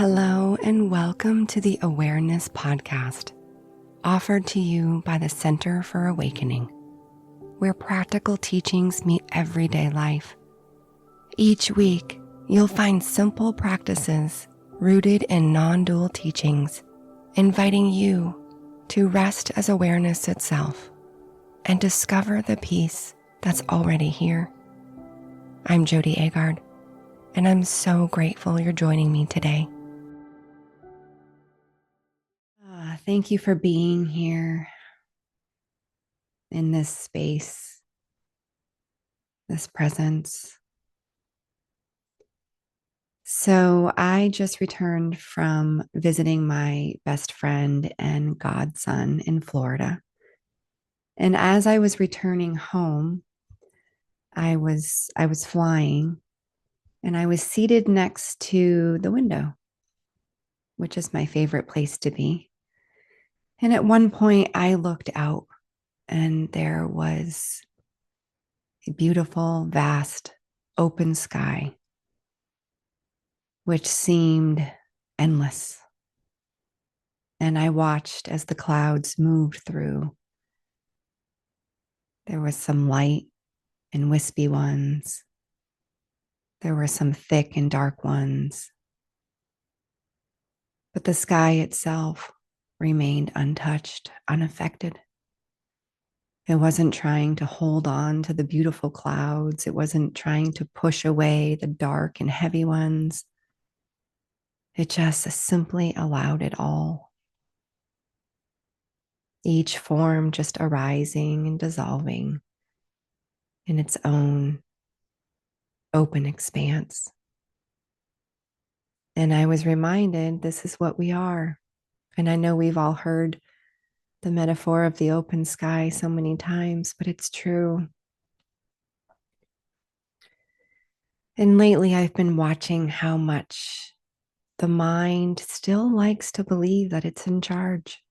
Hello and welcome to the Awareness Podcast, offered to you by the Center for Awakening, where practical teachings meet everyday life. Each week, you'll find simple practices rooted in non-dual teachings, inviting you to rest as awareness itself and discover the peace that's already here. I'm Jody Agard, and I'm so grateful you're joining me today. Thank you for being here in this space, this presence. So I just returned from visiting my best friend and godson in Florida. And as I was returning home, I was flying and I was seated next to the window, which is my favorite place to be. And at one point I looked out and there was a beautiful, vast, open sky, which seemed endless. And I watched as the clouds moved through. There was some light and wispy ones. There were some thick and dark ones. But the sky itself remained untouched, unaffected. It wasn't trying to hold on to the beautiful clouds. It wasn't trying to push away the dark and heavy ones. It just simply allowed it all. Each form just arising and dissolving in its own open expanse. And I was reminded this is what we are. And I know we've all heard the metaphor of the open sky so many times, but it's true. And lately I've been watching how much the mind still likes to believe that it's in charge,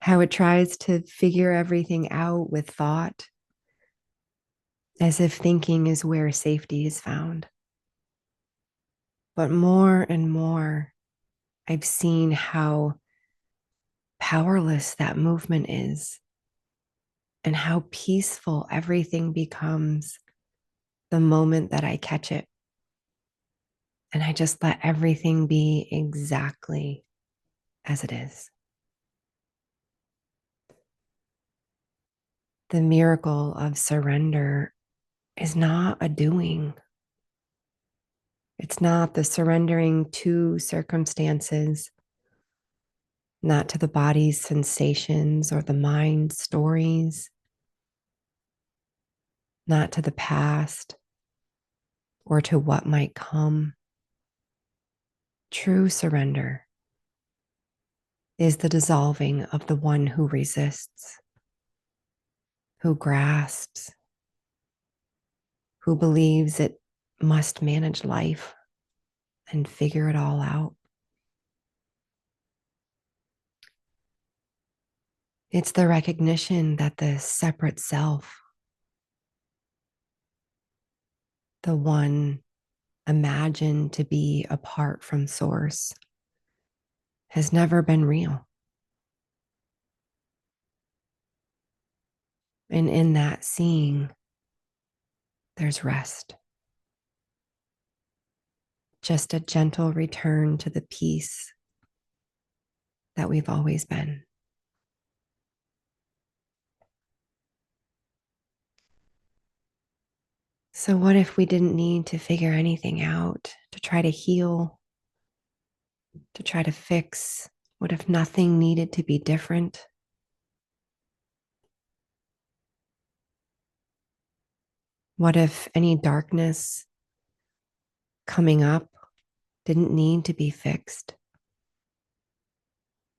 how it tries to figure everything out with thought, as if thinking is where safety is found. But more and more, I've seen how powerless that movement is and how peaceful everything becomes the moment that I catch it. And I just let everything be exactly as it is. The miracle of surrender is not a doing. It's not the surrendering to circumstances, not to the body's sensations or the mind's stories, not to the past or to what might come. True surrender is the dissolving of the one who resists, who grasps, who believes it must manage life and figure it all out. It's the recognition that the separate self, the one imagined to be apart from source, has never been real. And in that seeing, there's rest. Just a gentle return to the peace that we've always been. So what if we didn't need to figure anything out, to try to heal, to try to fix? What if nothing needed to be different? What if any darkness coming up didn't need to be fixed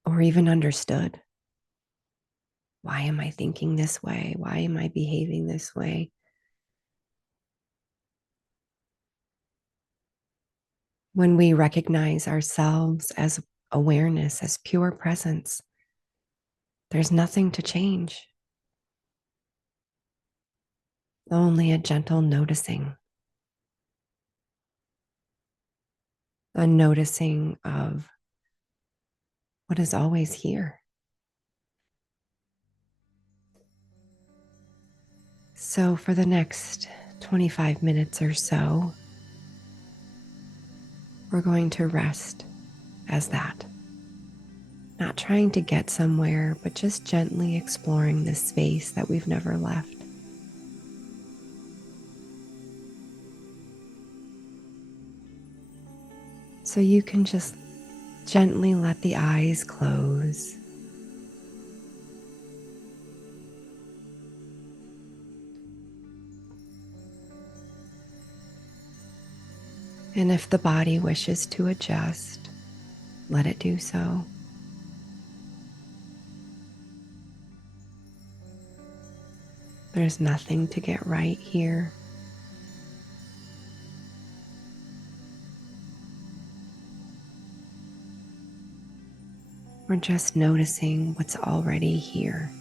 or even understood? Why am I thinking this way? Why am I behaving this way? When we recognize ourselves as awareness, as pure presence, there's nothing to change. Only a gentle noticing. a noticing of what is always here. So, for the next 25 minutes or so, we're going to rest as that. Not trying to get somewhere, but just gently exploring this space that we've never left. So you can just gently let the eyes close. And if the body wishes to adjust, let it do so. There's nothing to get right here. We're just noticing what's already here.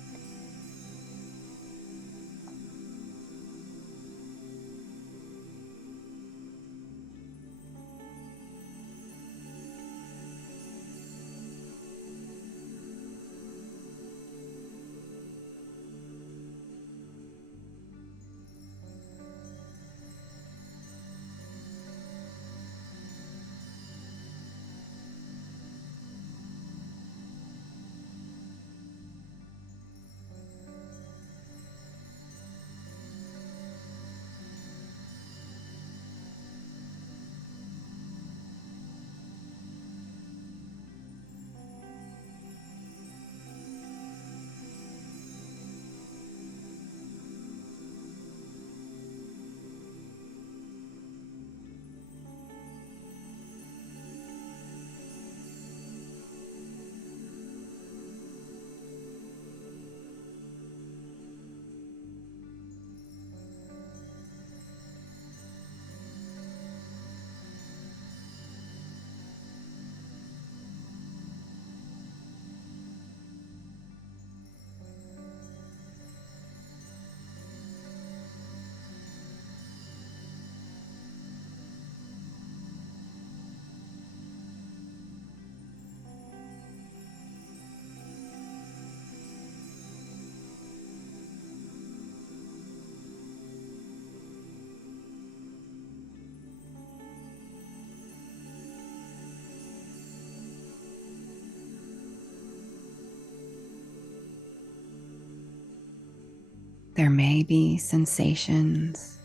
There may be sensations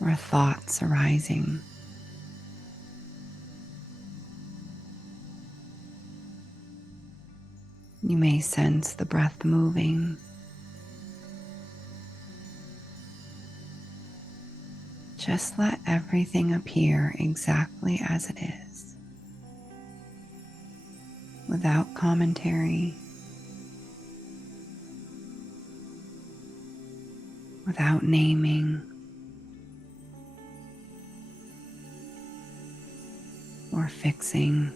or thoughts arising. You may sense the breath moving. Just let everything appear exactly as it is, without commentary, without naming or fixing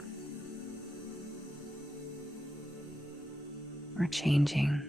or changing.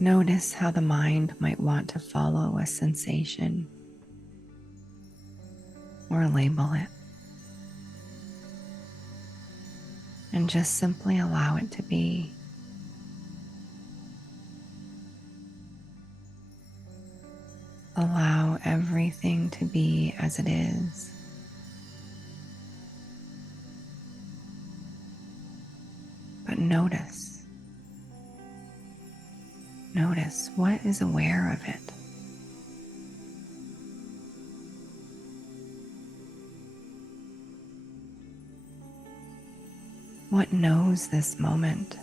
Notice how the mind might want to follow a sensation or label it, and just simply allow it to be. Allow everything to be as it is. But notice what is aware of it. What knows this moment?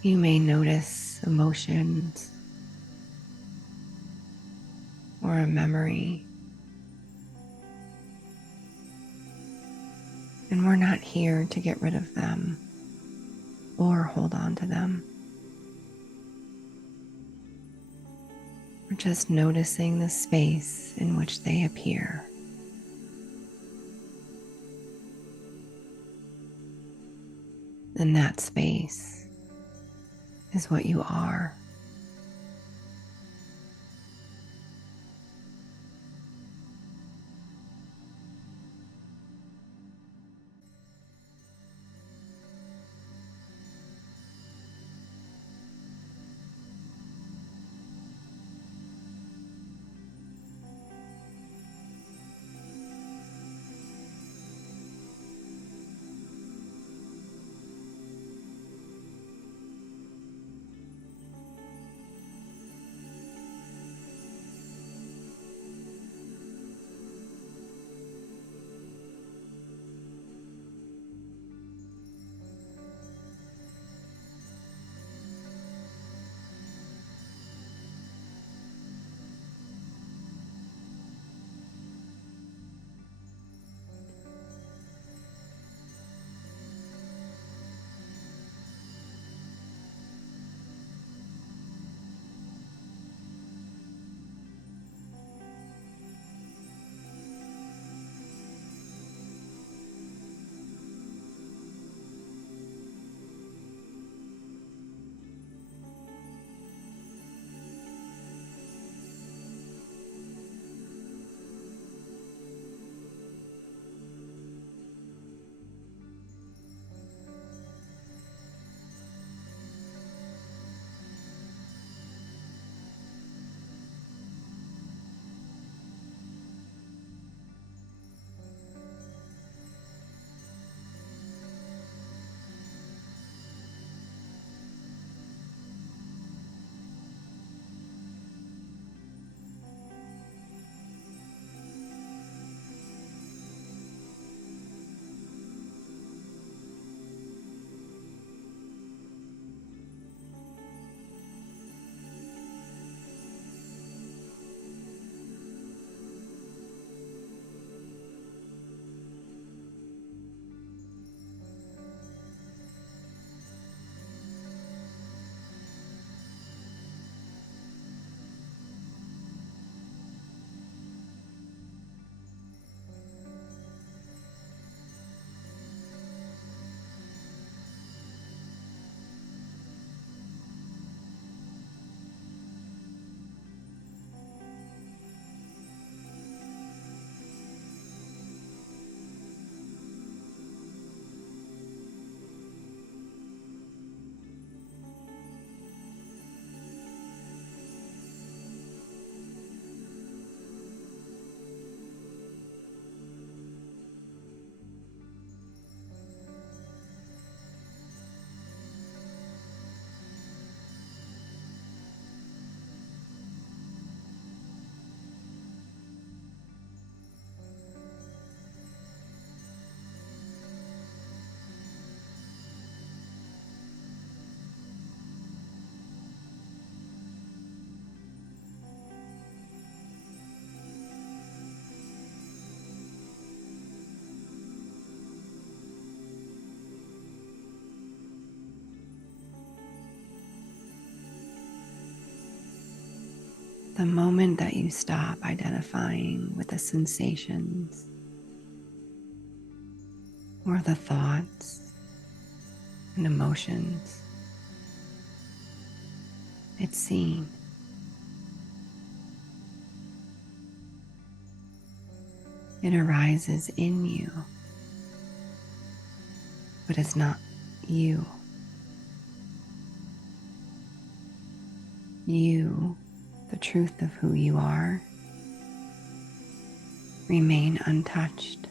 You may notice emotions or a memory, and we're not here to get rid of them or hold on to them. We're just noticing the space in which they appear. And that space is what you are. The moment that you stop identifying with the sensations or the thoughts and emotions, it's seen. It arises in you, but it's not you. You, the truth of who you are, remain untouched,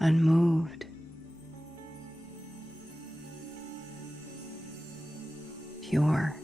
unmoved, pure.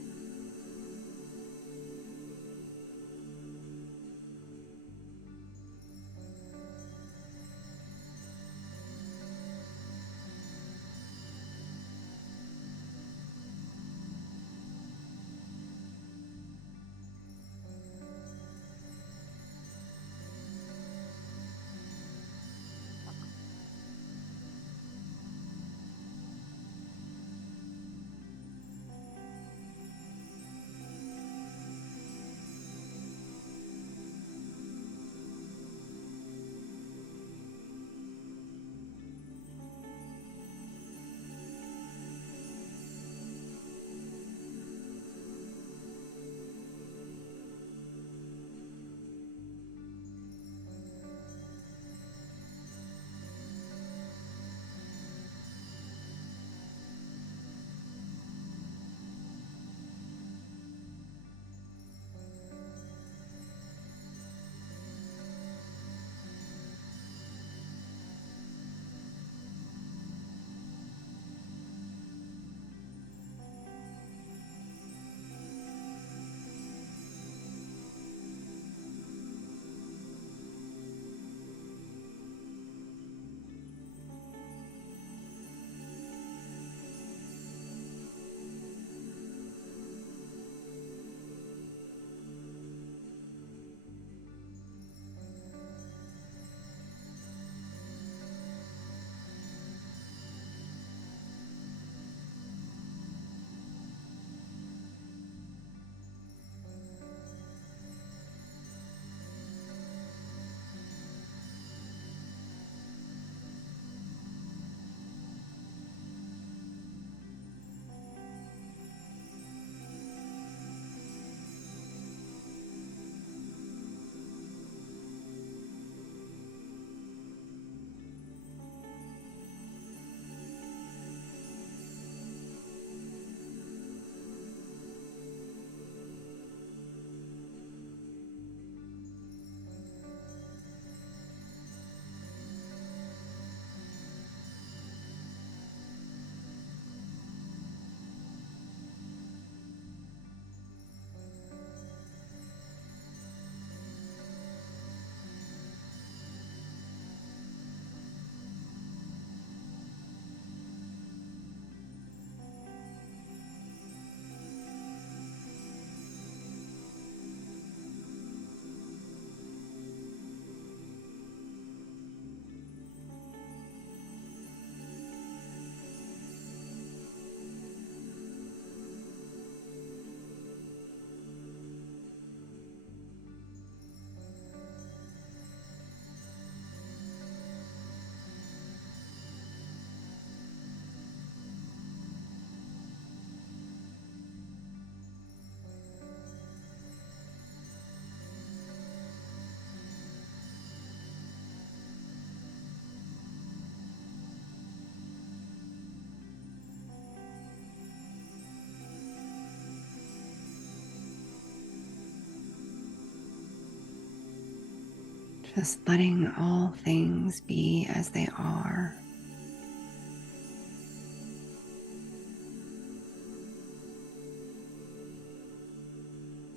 Just letting all things be as they are.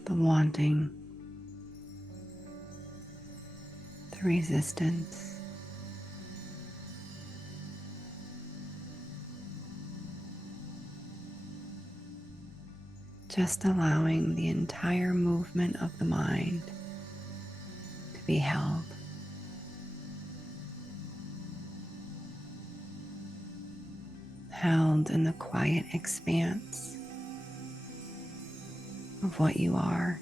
The wanting, the resistance, just allowing the entire movement of the mind to be held in the quiet expanse of what you are.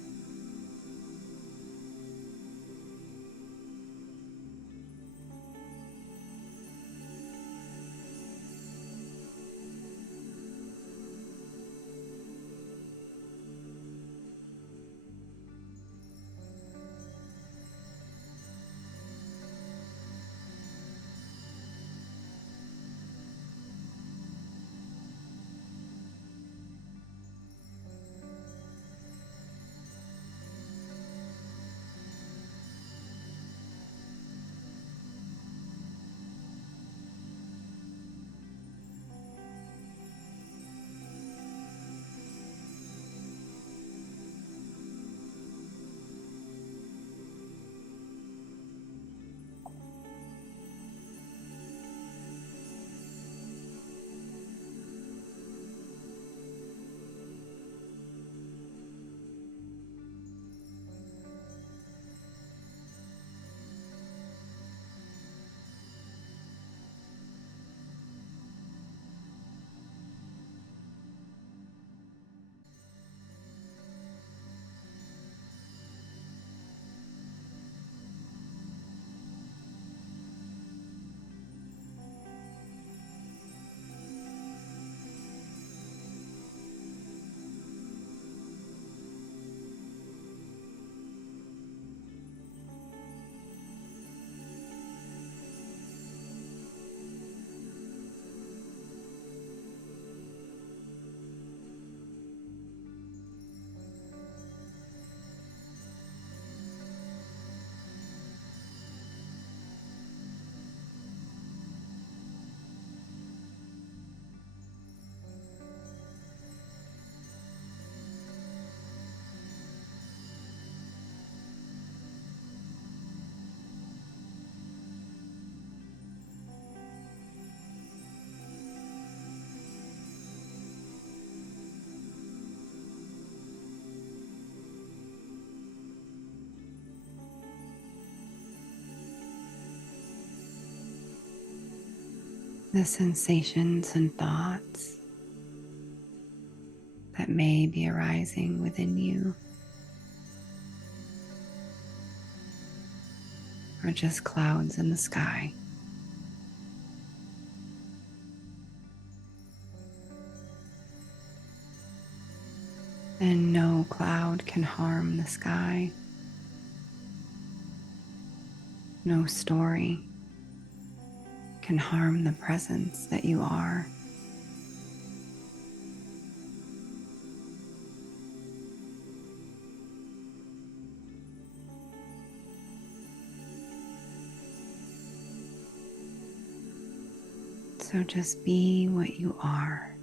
The sensations and thoughts that may be arising within you are just clouds in the sky. And no cloud can harm the sky. No story can harm the presence that you are. So just be what you are.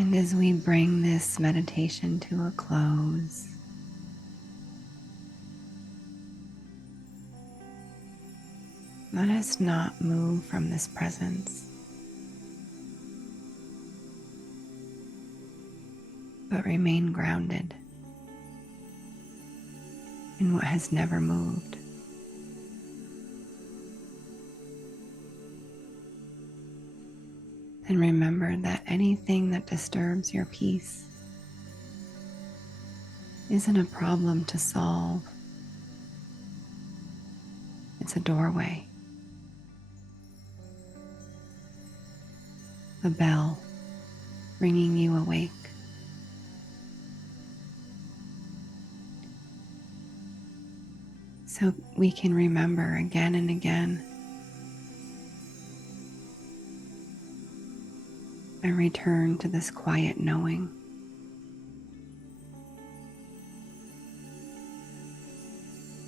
And as we bring this meditation to a close, let us not move from this presence, but remain grounded in what has never moved. And remember that anything that disturbs your peace isn't a problem to solve. It's a doorway, a bell bringing you awake. So we can remember again and again and return to this quiet knowing.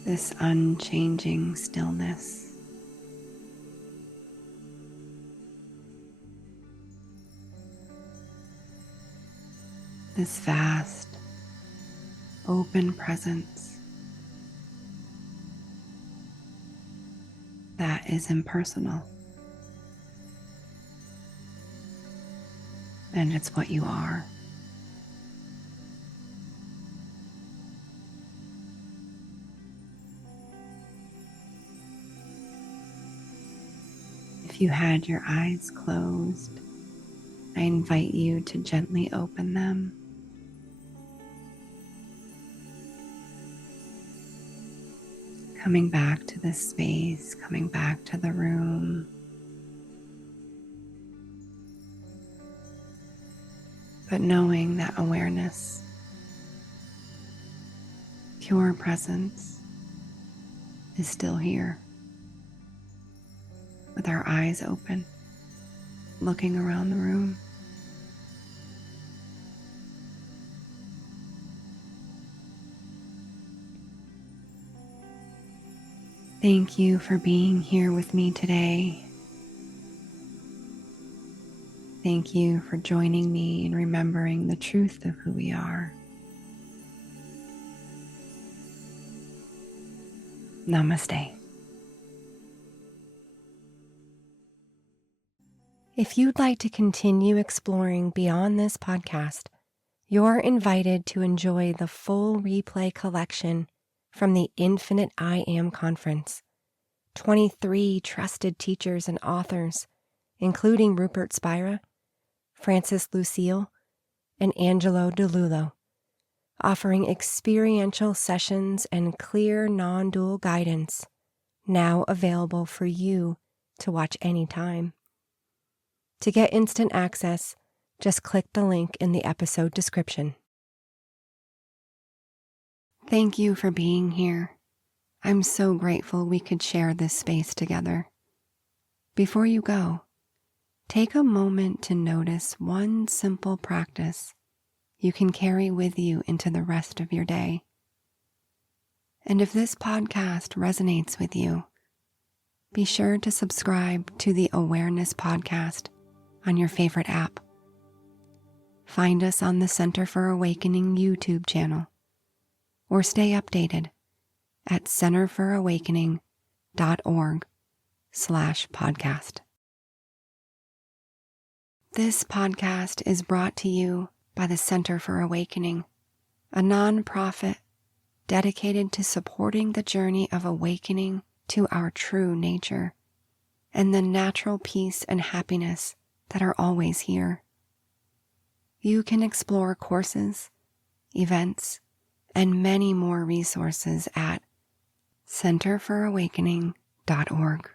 This unchanging stillness. This vast, open presence that is impersonal. And it's what you are. If you had your eyes closed, I invite you to gently open them. Coming back to this space, coming back to the room. But knowing that awareness, pure presence, is still here, with our eyes open, looking around the room. Thank you for being here with me today. Thank you for joining me in remembering the truth of who we are. Namaste. If you'd like to continue exploring beyond this podcast, you're invited to enjoy the full replay collection from the Infinite I Am Conference. 23 trusted teachers and authors, including Rupert Spira, Francis Lucille, and Angelo DeLullo, offering experiential sessions and clear non-dual guidance, now available for you to watch anytime. To get instant access, just click the link in the episode description. Thank you for being here. I'm so grateful we could share this space together. Before you go, take a moment to notice one simple practice you can carry with you into the rest of your day. And if this podcast resonates with you, be sure to subscribe to the Awareness Podcast on your favorite app. Find us on the Center for Awakening YouTube channel, or stay updated at centerfororawakening.org/podcast. This podcast is brought to you by the Center for Awakening, a nonprofit dedicated to supporting the journey of awakening to our true nature and the natural peace and happiness that are always here. You can explore courses, events, and many more resources at centerfororawakening.org.